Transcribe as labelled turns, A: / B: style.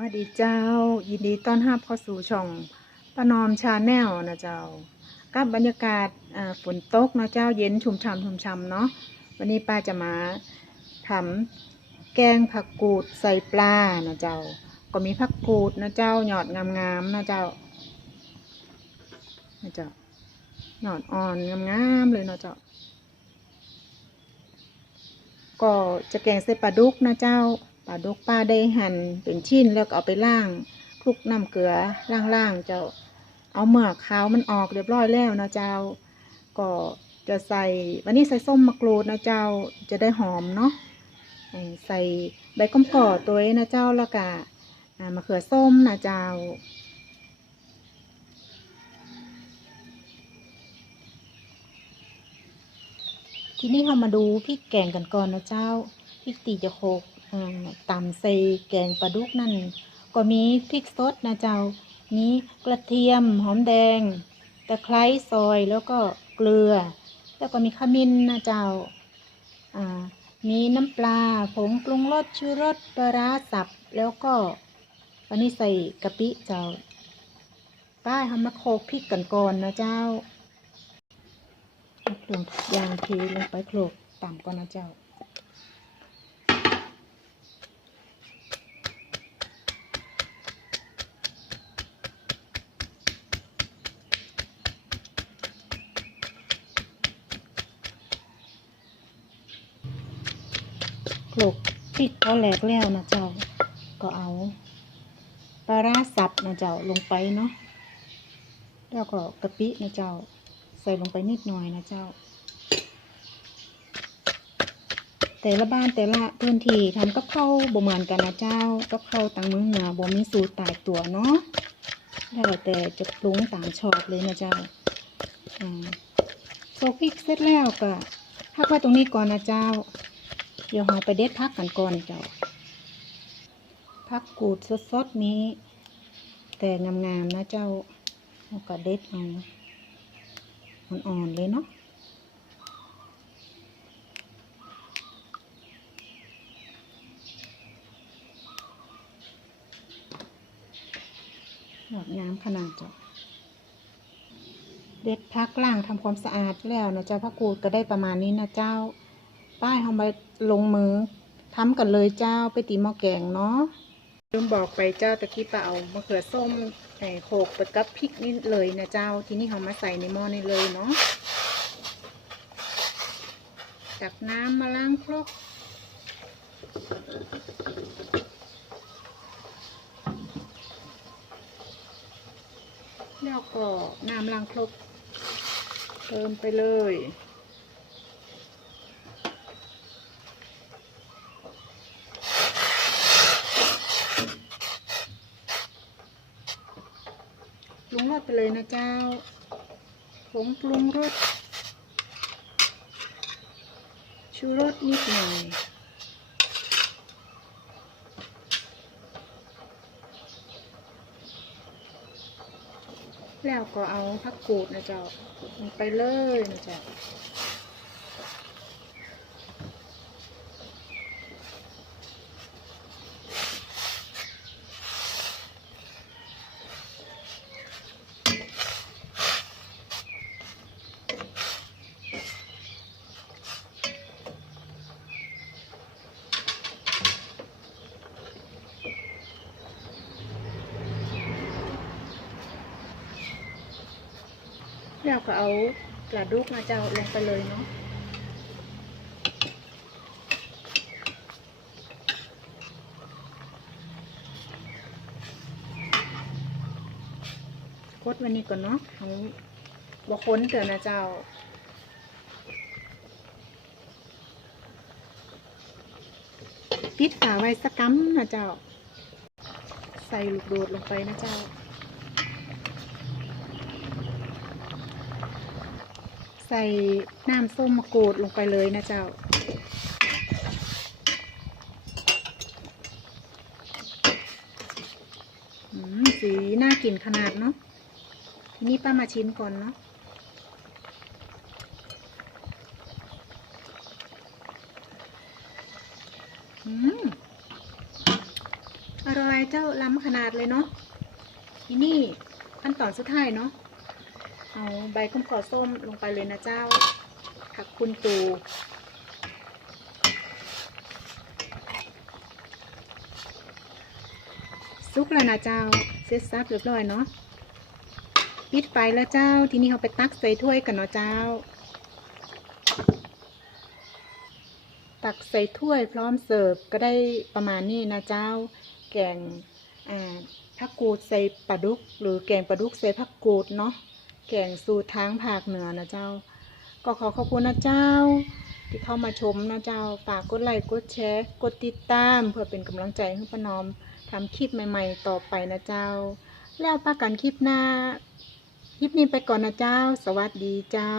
A: วัสดีเจ้า ยินดีต้อนรับเข้าสู่ช่องประนอมชาแนลนะเจ้า กับบรรยากาศฝนตกนะเจ้าเย็นชุ่มฉ่ำชุ่มฉ่ำเนาะวันนี้ป้าจะมาทำแกงผักกูดใส่ปลานะเจ้า ก็มีผักกูดนะเจ้าหยอดงามๆนะเจ้านะเจ้าหยอดอ่อนงามๆเลยนะเจ้าก็จะแกงใส่ปลาดุกนะเจ้า ปลาดกป้าได้หั่นเป็นชิ้นแล้วก็เอาไปล่างคลุกน้ำเกลือล่างๆเจ้าเอาเมือกขาวมันออกเรียบร้อยแล้วนะเจ้า ก็จะใส่วันนี้ใส่ส้มมะกรูดนะเจ้าจะได้หอมเนาะใส่ใบก้มก่อตัวนะเจ้าแล้วก็มะเขือส้มนะเจ้าทีนี้เรามาดูพริกแกงกันก่อนนะเจ้าพริกตีจะโคก ตำใส่แกงปลาดุกนั่น ก็มีพริกสดนะเจ้า มีกระเทียมหอมแดง ตะไคร้ซอยแล้วก็เกลือ แล้วก็มีขมิ้นนะเจ้า มีน้ำปลาผงปรุงรสชูรสปลาร้าสับ แล้วก็วันนี้ใส่กะปิเจ้าป้ายทำมาโคกพริกกันก่อนนะเจ้าเอาเครื่องทุกอย่างเทลงไปโขลกต่ำก่อนนะเจ้า โขลกพริกพอแหลกแล้วนะเจ้า ก็เอาปลาร้าสับนะเจ้าลงไปเนาะแล้วก็กะปินะเจ้า ใส่ลงไปนิดหน่อยนะเจ้า แต่ละบ้านแต่ละพื้นที่ทำกับข้าวบ่เหมือนกันนะเจ้ากับข้าวต่างเมืองเหนือบ่มีสูตรตายตัวเนาะแล้วแต่จะปรุงตามชอบเลยนะเจ้าอ่าโซกพริกเสร็จแล้วก็พักไว้ตรงนี้ก่อนนะเจ้า เดี๋ยวเราไปเด็ดพักกันก่อนเจ้าพักกูดสดๆนี้ แต่งามๆนะเจ้าเราก็เด็ดเอาอ่อนๆเลยเนาะดอกน้ำขนาดเจ้าเด็ดพักล่างทำความสะอาดแล้วนะเจ้าพักกูดก็ได้ประมาณนี้นะเจ้า ป้ายทำไปลงมือทำกันเลยเจ้าไปตีหม้อแกงเนาะลืมบอกไปเจ้าตะกี้ป้าเอามะเขือส้มใส่โขลกไปกับพริกนี่เลยนะเจ้า ทีนี้เขามาใส่ในหม้อนี่เลยเนาะตักน้ำมาล้างครกแล้วก็น้ำล้างครกเติมไปเลย ปรุงรสไปเลยนะเจ้า ผงปรุงรส ชูรสนิดหน่อยแล้วก็เอาผักกูดนะเจ้าลงไปเลยนะเจ้า แล้วก็เอากระดูกมาเจ้าลงไปเลยเนาะกดวันนี้ก่อนเนาะของบะค้นเตือนนะเจ้าปิดฝาไว้สักกัมนะเจ้า ใส่ลูกโดดลงไปนะเจ้า ใส่น้ำส้มมะกรูดลงไปเลยนะเจ้า สีน่ากินขนาดเนาะ ทีนี้ป้ามาชิมก่อนเนาะอืมอร่อยเจ้าล้ำขนาดเลยเนาะทีนี่ขั้นตอนสุดท้ายเนาะ เอาใบกุ้งขอส้มลงไปเลยนะเจ้าผักคุณตูซุกแล้วนะเจ้า เสร็จสับเรียบร้อยเนาะปิดไฟแล้วเจ้า ทีนี้เราไปตักใส่ถ้วยกันเนาะเจ้า ตักใส่ถ้วยพร้อมเสิร์ฟก็ได้ประมาณนี้นะเจ้า แกงอ่าผักกูดใส่ปลาดุก หรือแกงปลาดุกใส่ผักกูดเนาะ แกงสูตรทางภาคเหนือนะเจ้า ก็ขอขอบคุณนะเจ้า ที่เข้ามาชมนะเจ้าฝากกดไลค์กดแชร์กดติดตาม เพื่อเป็นกำลังใจให้ป้านอมทำคลิปใหม่ๆ ต่อไปนะเจ้า แล้วปากันคลิปหน้า คลิปนี้ไปก่อนนะเจ้า สวัสดีเจ้า